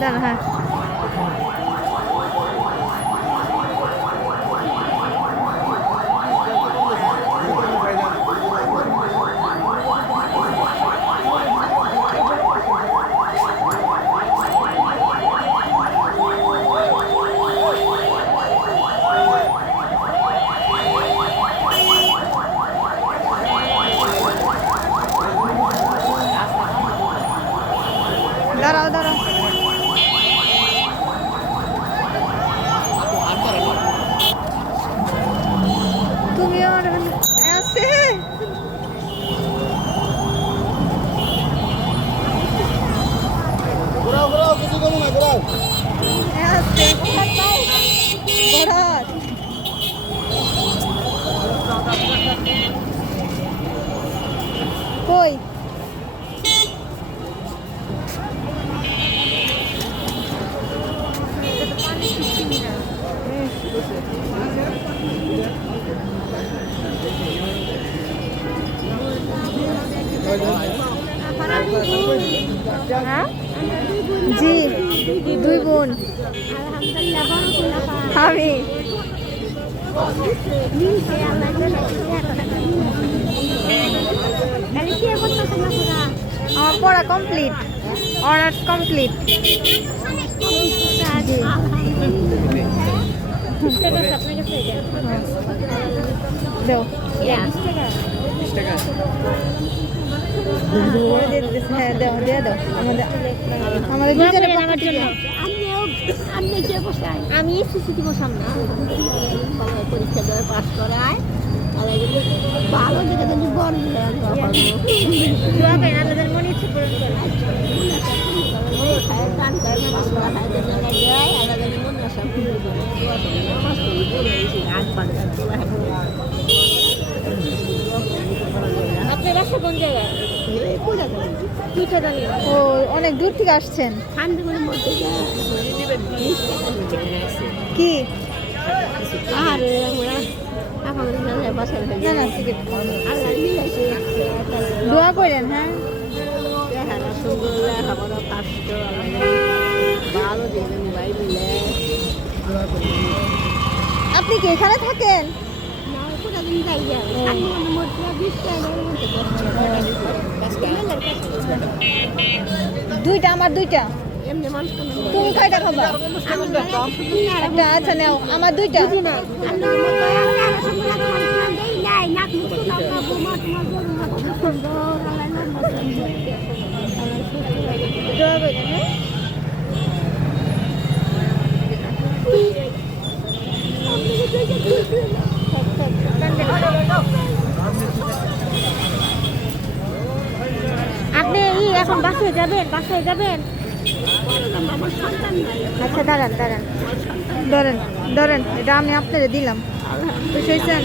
দাঁড়া হ্যাঁ দাঁড়াও দাঁড়াও তুমি আমার আছে কই জি দুই বোন আমি আমার পড়া কমপ্লিট অনার্স কমপ্লিট দাও হ্যাঁ দাও দিয়ে দাও আমাদের দুজনের আমার জন্য আমি এসএসসি দিব সামনে পরীক্ষা দেওয়ার পাস করায় ভালো দেখে যদি বড় আলাদার মনে ইচ্ছে পূরণ করে আপনার বাসা কোন জায়গায়? ও অনেক দূর থেকে আসছেন কি দোয়া করেন হ্যাঁ আপনি কি এখানে থাকেন? দুইটা আমার দুইটা তুমি কয়টা খাবা? একটা আচ্ছা নাও আমার দুইটা আপনি এখন বাসায় যাবেন? আচ্ছা দাঁড়ান ধরেন এটা আমি আপনাদের দিলাম বুঝছেন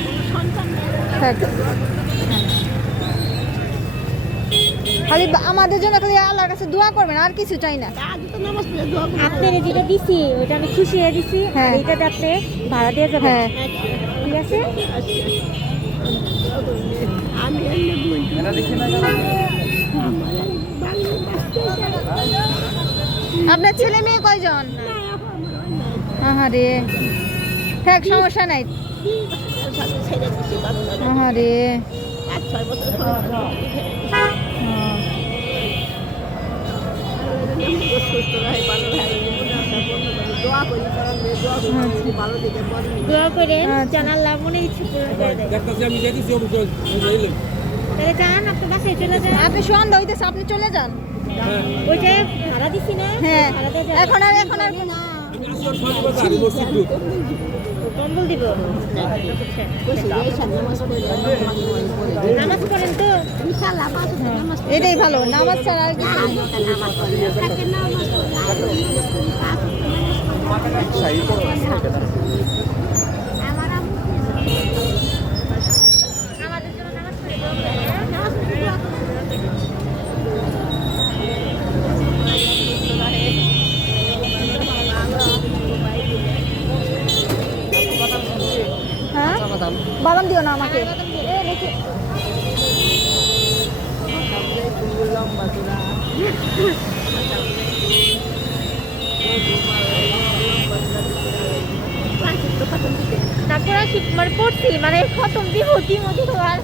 খালি আমাদের জন্য খালি আল্লাহর কাছে দোয়া করবেন আর কিছু চাই না আপনার যেটা দিছি ওটা আমি খুশি হয়ে দিছি হ্যাঁ এইটাতে আপনি ভাড়া দিয়ে যাবেন হ্যাঁ ঠিক আছে আপনার ছেলে মেয়ে কয়জন? আহারে থাক সমস্যা নাই আহারে দোয়া করে জানাল্লাহ মনে ইচ্ছে পূরণ করে দেয় তাহলে যান আপনি বাসায় চলে যান আপনি সন্ধ্যা হইতেছে আপনি চলে যান ওইটা ভাড়া দিছি না হ্যাঁ এখন আর কম্বল দিব নামাজ পড়েন তো এটাই ভালো নামাজ ছাড়া আর কিছু বাদাম দিও না আমাকে মানে পড়ছি মানে খতম দিব আর